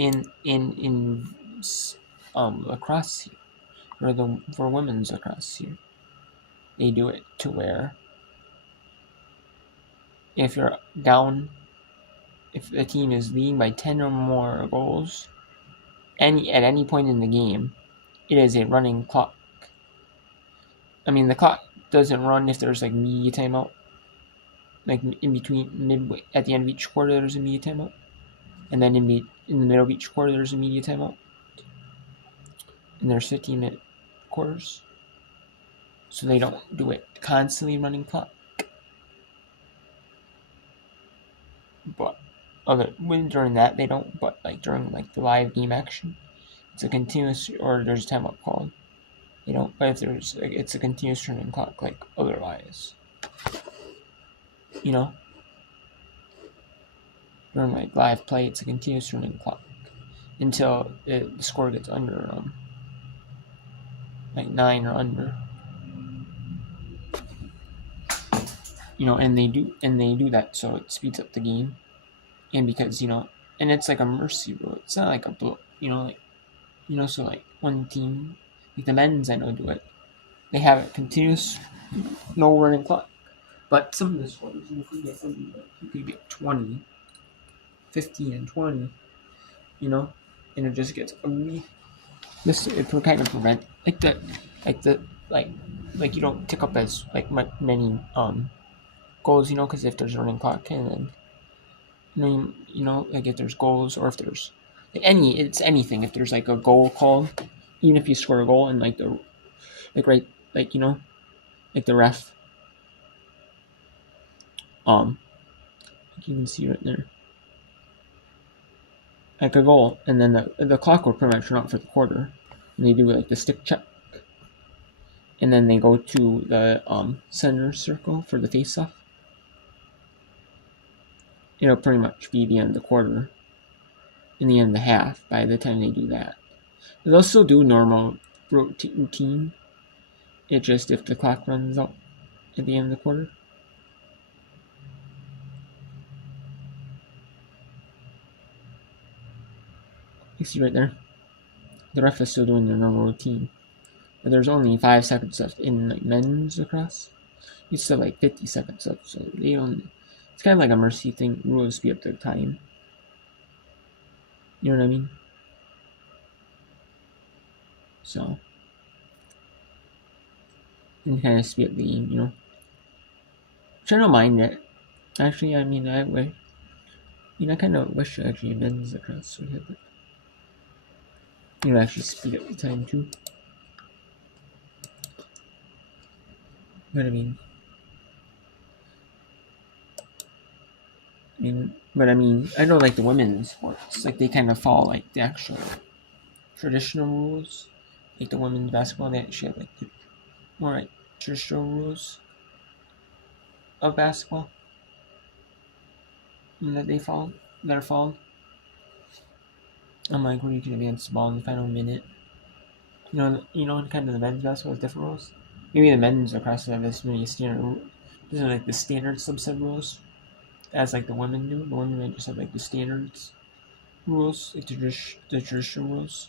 in lacrosse here, for women's lacrosse here, they do it to where if you're down, if the team is leading by 10 or more goals, at any point in the game, it is a running clock. I mean, the clock doesn't run if there's like media timeout, like in between midway at the end of each quarter there's a media timeout, and then in the middle of each quarter there's a media timeout, and there's 15-minute quarters, so they don't do it constantly running clock. But when during that they don't, but like during like the live game action, it's a continuous, or there's a timeout called. They don't, but if there's like, it's a continuous running clock like otherwise. You know, during like live play, it's a continuous running clock until the score gets under like 9 or under. You know, and they do that so it speeds up the game, and because and it's like a mercy rule. It's not like a blow. So like one team, like the men's, I know do it. They have a continuous, no running clock. But some of the scores, you could get 20, 15, and 20, and it just gets ugly. It will kind of prevent like you don't tick up as like many goals, because if there's a running clock, and then like if there's goals, or if there's it's anything. If there's like a goal called, even if you score a goal and like the like the ref, you can see right there, like a goal, and then the clock will pretty much run out for the quarter, and they do like the stick check, and then they go to the center circle for the face-off. It'll pretty much be the end of the quarter, in the end of the half by the time they do that. They'll still do normal routine. It's just if the clock runs out at the end of the quarter. You see right there, the ref is still doing their normal routine, but there's only 5 seconds left in like men's lacrosse. It's still like 50 seconds left, so they don't. It's kind of like a mercy thing. Rules speed up the time. You know what I mean? So, and kind of speed up the game, Which I don't mind it. Actually, I mean, I kind of wish actually men's lacrosse would have it. Actually speed up the time too. But I mean, I know like the women's sports, like they kind of follow like the actual traditional rules. Like the women's basketball, they actually have like the more like traditional rules of basketball that are followed. I'm like, where you can advance the ball in the final minute. Kind of the men's basketball has different rules. Maybe the men's lacrosse have this many standard. These are like the standard subset rules, as like the women do. The women might just have like the standards rules, like the traditional rules,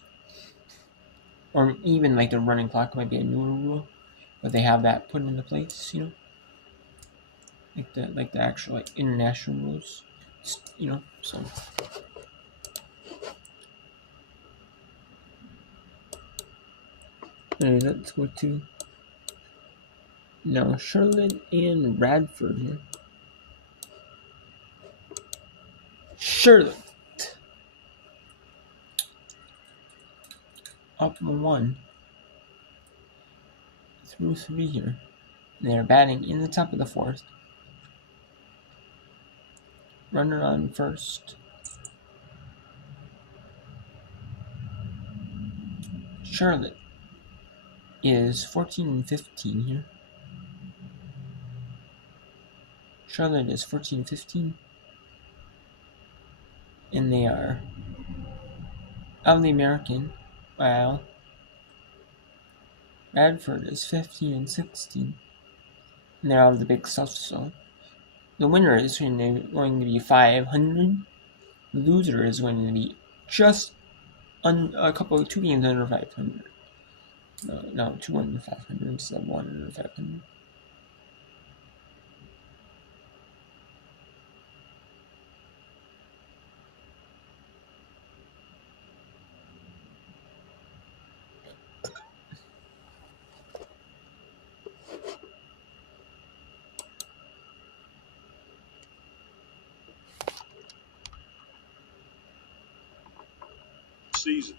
or even like the running clock might be a newer rule, but they have that put into place. Like the actual like international rules. So. Anyway, let's go to now Charlotte and Radford here. Charlotte up 1 through 3 here. They're batting in the top of the 4th. Runner on first. Charlotte is 14-15 here. Charlotte is 14-15. And they are out of the American, while Radford is 15-16. And they're out of the Big South, so the winner is going to be 500. The loser is going to be just two games under 500. No, 2 under 500 instead of 1 under 500. Season.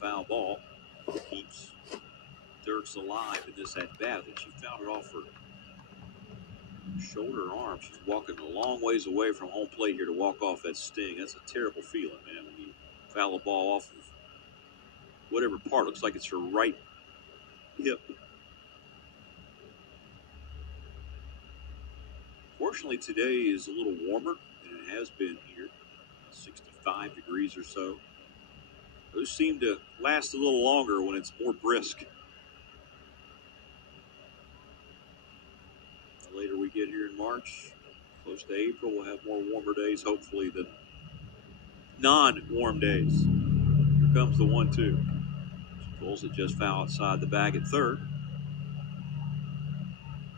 Foul ball keeps Dirks alive in this at bat. And she found it off her shoulder arm. She's walking a long ways away from home plate here to walk off that sting. That's a terrible feeling, man, when you foul a ball off of whatever part. Looks like it's her right hip. Fortunately, today is a little warmer than it has been here, 65 degrees or so. Those seem to last a little longer when it's more brisk. The later we get here in March, close to April, we'll have more warmer days, hopefully, than non-warm days. Here comes the 1-2. She pulls it just foul outside the bag at third.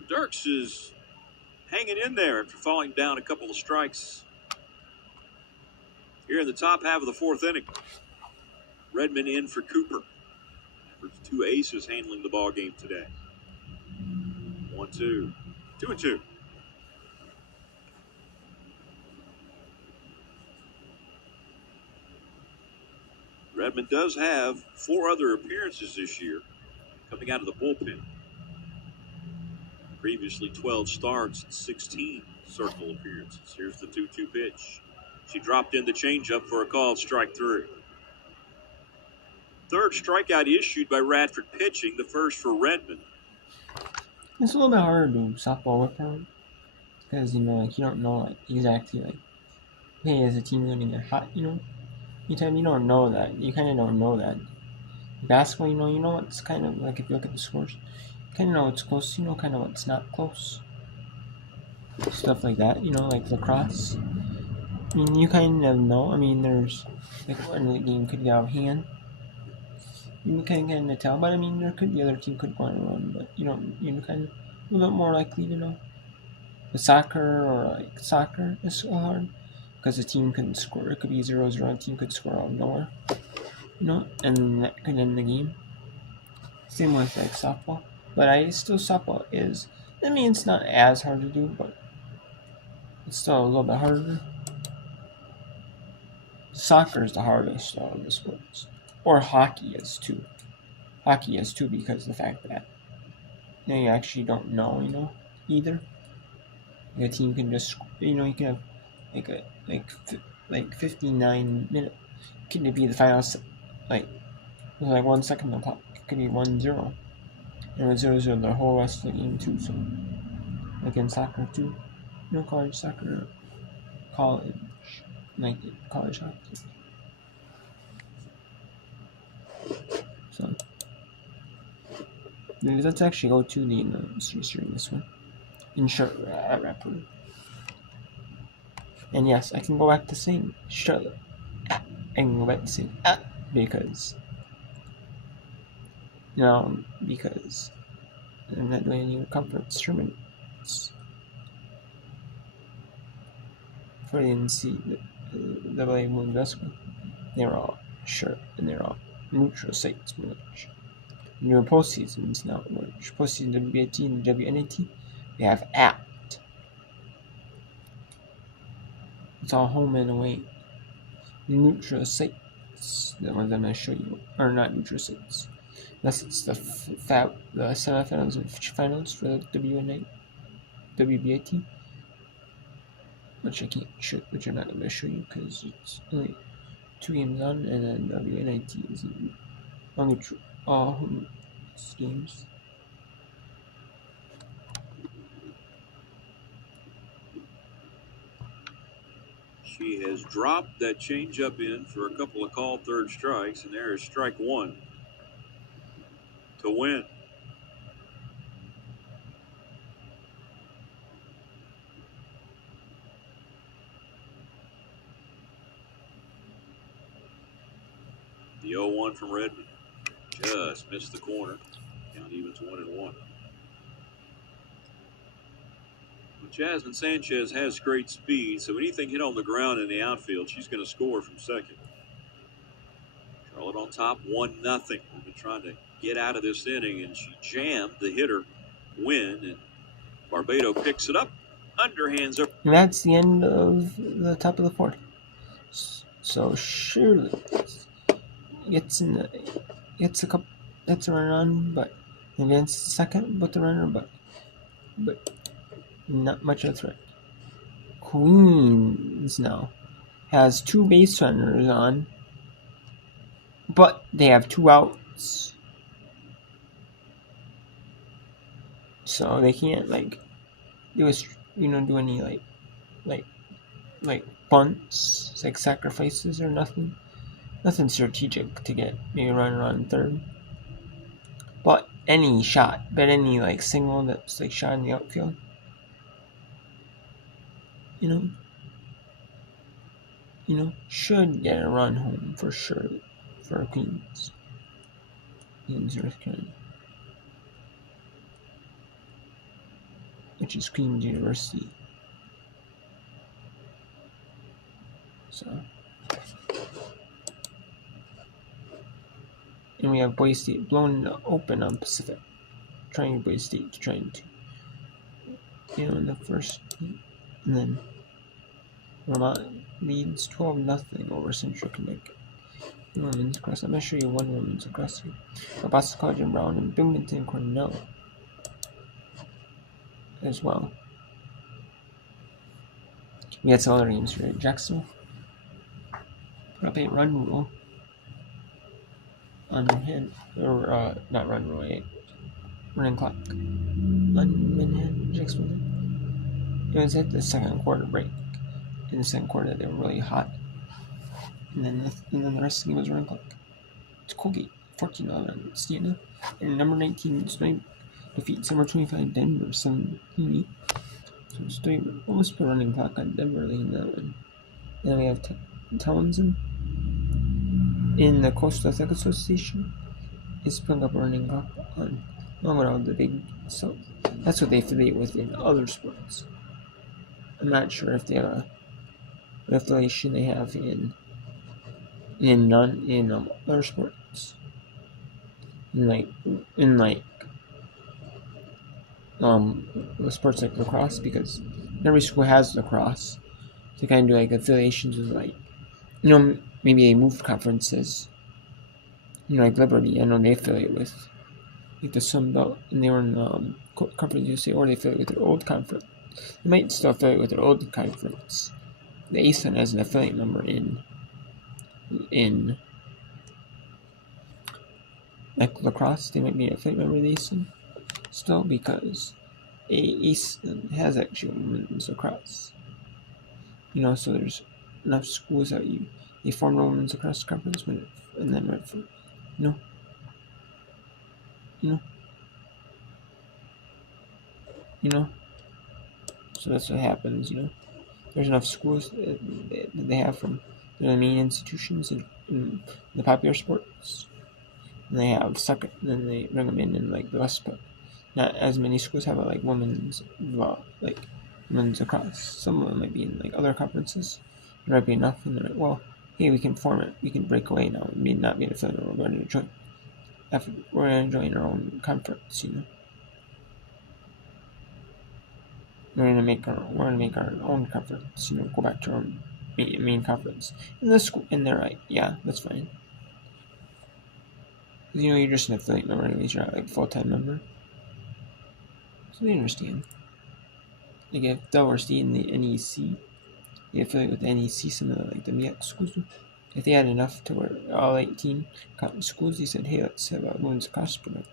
Dirks is hanging in there after falling down a couple of strikes here in the top half of the fourth inning. Redmond in for Cooper. For 2 aces handling the ball game today. 1-2. 2-2. Redmond does have 4 other appearances this year coming out of the bullpen. Previously 12 starts and 16 circle appearances. Here's the 2-2 pitch. She dropped in the changeup for a called strike 3. Third strikeout issued by Radford pitching, the first for Redmond. It's a little bit harder to do softball with her because, you don't know, exactly, hey, is the team going to get hot, Anytime you don't know that, you kind of don't know that. Basketball, you know it's kind of like if you look at the scores, you kind of know it's close, kind of what's not close. Stuff like that, like lacrosse. I mean, you kind of know. I mean, there's, when the game could get out of hand. You can kind of tell, but I mean, the other team could go on a run, but you kind of a little bit more likely to know. With soccer is so hard because the team couldn't score. It could be 0-0, the team could score out of nowhere, and that could end the game. Same with softball, but softball is. I mean, it's not as hard to do, but it's still a little bit harder. Soccer is the hardest of the sports. Or hockey is too. Hockey is too because of the fact that you actually don't know, either. A team can just, you can have like 59 minutes. Can it be the final? With 1 second on the clock. It could be 1-0, and it's 0-0 the whole rest of the game too. So, like in soccer too, college soccer, college hockey. So let's actually go to the announcers during this one. Insert rapper. And yes, I can go back to saying Charlotte. I can go back to saying because I'm not doing any conference tournaments for the NC the way moving basketball. They're all short and they're all neutral sites merge. New postseasons now merge. Postseason WBT and WNAT. They have apt. It's all home and away. Neutral sites. The ones I'm going to show you are not neutral sites. Unless it's the semifinals and finals for the WBAT. Which which I'm not going to show you because it's only 2 games on, and then WNIT is all home games. She has dropped that changeup in for a couple of called third strikes, and there is strike 1 to win. The 0-1 from Redmond. Just missed the corner. Count even to 1-1. Jasmine Sanchez has great speed, so anything hit on the ground in the outfield, she's going to score from second. Charlotte on top, 1-0. We've been trying to get out of this inning, and she jammed the hitter, Wynn, and Barbado picks it up, underhands up. And that's the end of the top of the fourth. So surely gets a run, but advances to second with the runner, but not much of a threat. Queens now has 2 base runners on, but they have 2 outs, so they can't do any like bunts, like sacrifices or nothing strategic to get maybe a runner on third. But any single that's like shot in the outfield, should get a run home for sure for Queens North Carolina, which is Queens University. So, and we have Boise State blown open on Pacific, trying Boise State to in the first, and then Vermont leads 12-0 over Central Connecticut. Women's cross. I'm going to show you one women's across here. Boston College and Brown and Binghamton Cornell as well. We had some other games here. Jacksonville put up a run rule on Manhattan, or not run rule, a running clock on Manhattan, Jacksonville. It was at the second quarter break. In the second quarter, they were really hot. And then the rest of the game was running clock. It's Colgate, 14-11 Stanna. And number 19, Snipe defeats number 25 Denver, 7-8. So it's almost put running clock on Denver early in that one. Then we have Townsend in the Coastal Athletic Association is putting up a running clock on the Big South. That's what they affiliate with in other sports. I'm not sure if they have an affiliation they have in other sports, in sports like lacrosse, because every school has lacrosse. They kind of do like affiliations with maybe they moved conferences. Like Liberty, I know they affiliate with the Sun Belt, and they were in Conference USA, or they affiliate with their old conference. They might still affiliate with their old conference. The ASUN has an affiliate member in like lacrosse. They might be an affiliate member of the ASUN still, because ASUN has actually women's lacrosse. So there's enough schools that they formed a women's lacrosse conference and then went for so that's what happens. There's enough schools that they have from the main institutions in the popular sports, and they have second, and then they bring them in like the West, but not as many schools have women's lacrosse. Some of them might be in like other conferences. There might be enough, and they're like, well, hey, we can form it. We can break away now. We may not be an affiliate. We're going to join our own conference. We're going to make our own conference. Go back to our main conference. And the school, and they're like, yeah, that's fine. You're just an affiliate member, anyways. You're not like a full-time member. So they understand. Like if Delaware State and the NEC, they affiliate with the NEC, some of the MEAC schools. If they had enough to where all 18 cotton schools, they said, hey, let's have a women's lacrosse program.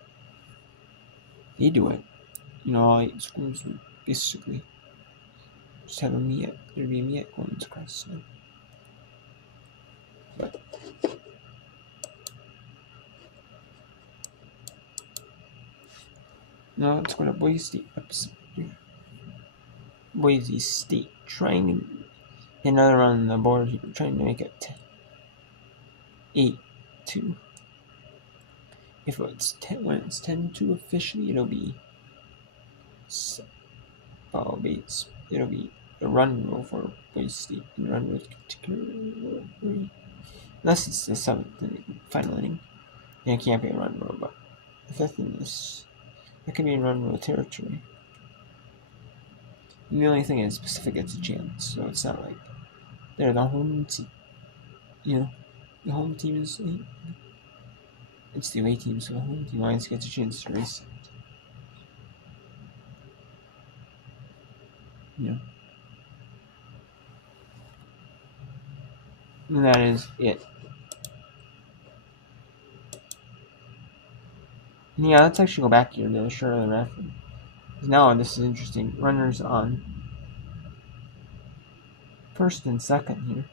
They do it. All 8 schools would basically just have a MEAC. There'd be a MEAC women's lacrosse now. But now let's go to Boise State. Boise State trying to get another run on the board here, trying to make it 8 2. If it's 10, when it's 10-2 officially, it'll be it'll be the run rule for Boise State and run with particularly unless it's the 7th inning, final inning. And it can't be a run rule, but the 5th in this, that can be in run rule territory. And the only thing is Pacific gets a chance, so it's not like they're the home team. The home team is it's the away team, so the home team always gets a chance to race it. And that is it. And yeah, let's actually go back here to show the reference. Now this is interesting. Runners on first and second here.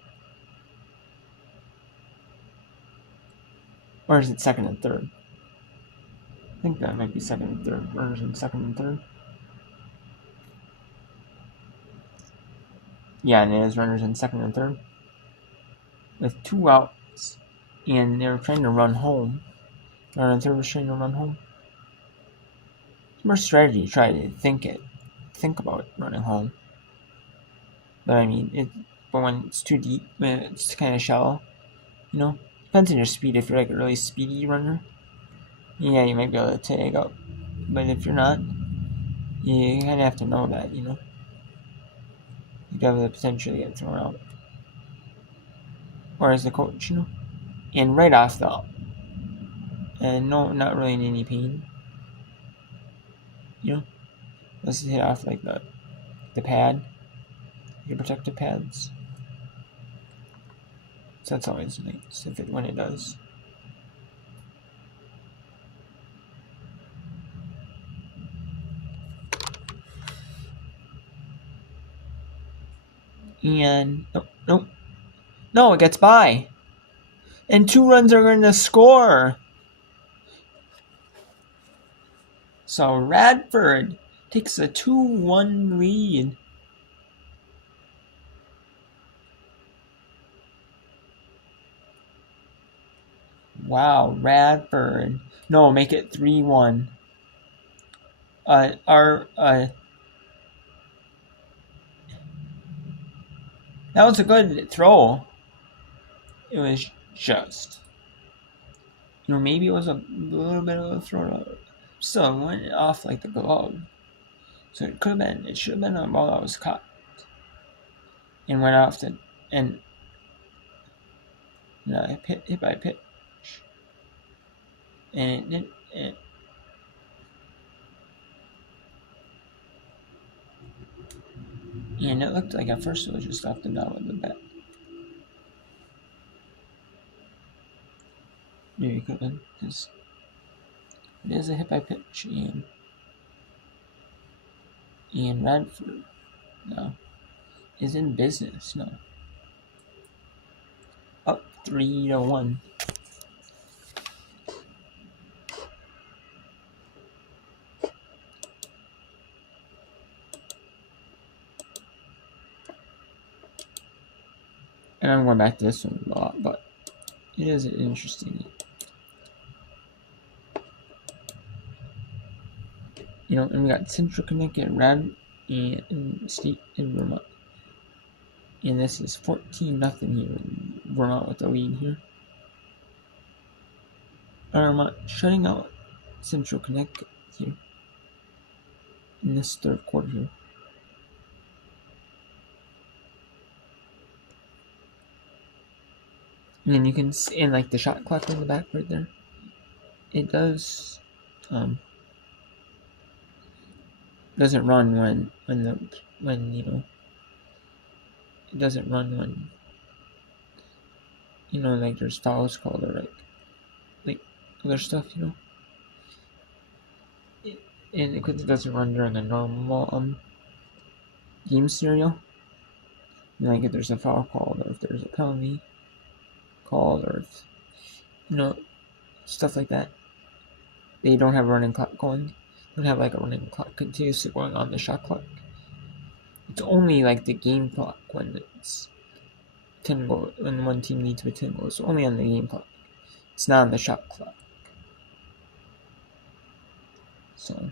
Or is it second and third? I think that might be second and third. Runners on second and third. Yeah, and it is runners in second and third. With 2 outs. And they were trying to run home. Runner and third was trying to run home. It's more strategy to try to think about running home. But I mean, but when it's too deep, when it's kind of shallow, depends on your speed. If you're like a really speedy runner, yeah, you might be able to tag up. But if you're not, you kind of have to know that, you'd have the potential to get thrown out. Or as the coach, and right off the up. And no, not really in any pain. Let's hit off like the pad, your protective pads. So that's always nice when it does. And no, it gets by. And 2 runs are going to score. So Radford takes a 2-1 lead. Wow, Radford. No, make it 3-1. That was a good throw. It was just, maybe it was a little bit of a throw. Still, it went off like the glove. So it should have been a ball that was caught. And went off hit by a pitch. And it didn't. And it looked like at first it was just up and down with the bat. Maybe it could have been, because it is a hit by pitch, and Radford is in business now. Up 3-1. And I'm going back to this one a lot, but it is interesting. And we got Central Connecticut, Rad, and State in Vermont. And this is 14-0 here. Vermont with the lead here. Vermont shutting out Central Connecticut here in this third quarter here. And you can see, and like the shot clock in the back right there, it does doesn't run when it doesn't run when like there's fouls called or like other stuff, and because it doesn't run during a normal game scenario, like if there's a foul called or if there's a penalty called or if, stuff like that, they don't have a running clock going. They don't have like a running clock continuously going on the shot clock. It's only like the game clock when it's 10 goals, when one team needs to 10 goals. Only on the game clock It's not on the shot clock. So